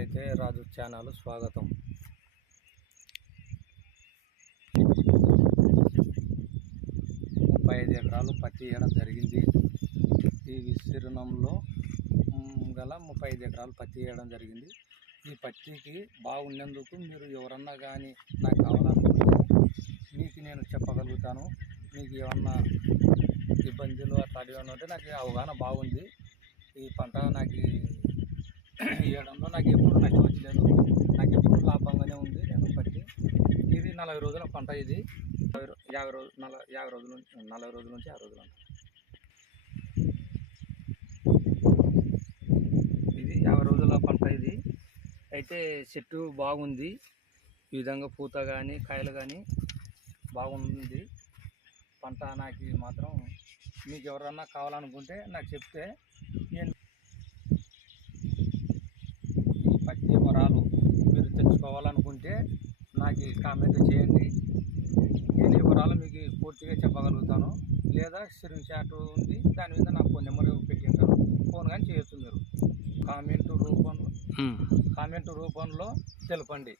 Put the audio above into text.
రైతే రాజు ఛానల్ స్వాగతం. 35 ఎకరాలు పత్తి వేయడం జరిగింది. ఈ విస్తీర్ణంలో గల 35 ఎకరాలు పత్తి వేయడం జరిగింది. ఈ పత్తికి బాగున్నందుకు మీరు ఎవరన్నా కానీ నాకు కావాలనుకుంటే మీకు నేను చెప్పగలుగుతాను. మీకు ఏమన్నా ఇబ్బందులు అట్లాంటివి ఉంటే నాకు అవగాహన బాగుంది. ఈ పంట నాకు వేయడంలో నాకు ఎప్పుడు నష్టం వచ్చలేదు. నాకు ఎప్పుడు లాభంగానే ఉంది. నేను పత్తి ఇది 40 రోజుల పంట. ఇది 50 రోజులు 40 రోజుల నుంచి 50 రోజులు ఇది 50 రోజుల పంట. ఇది అయితే చెట్టు బాగుంది. ఈ విధంగా పూత కానీ కాయలు కానీ బాగుంది పంట. నాకు మాత్రం మీకు ఎవరన్నా కావాలనుకుంటే నాకు చెప్తే నేను ఈ పత్తి వరాలు మీరు తెచ్చుకోవాలనుకుంటే నాకు కామెంట్ చేయండి. నేను ఈ వరాలు మీకు పూర్తిగా చెప్పగలుగుతాను. లేదా స్క్రీన్ షాట్ ఉంది, దాని మీద నాకు ఫోన్ నెంబర్ పెట్టింటారు. ఫోన్ కానీ చేయొచ్చు. మీరు కామెంట్ రూపంలో తెలపండి.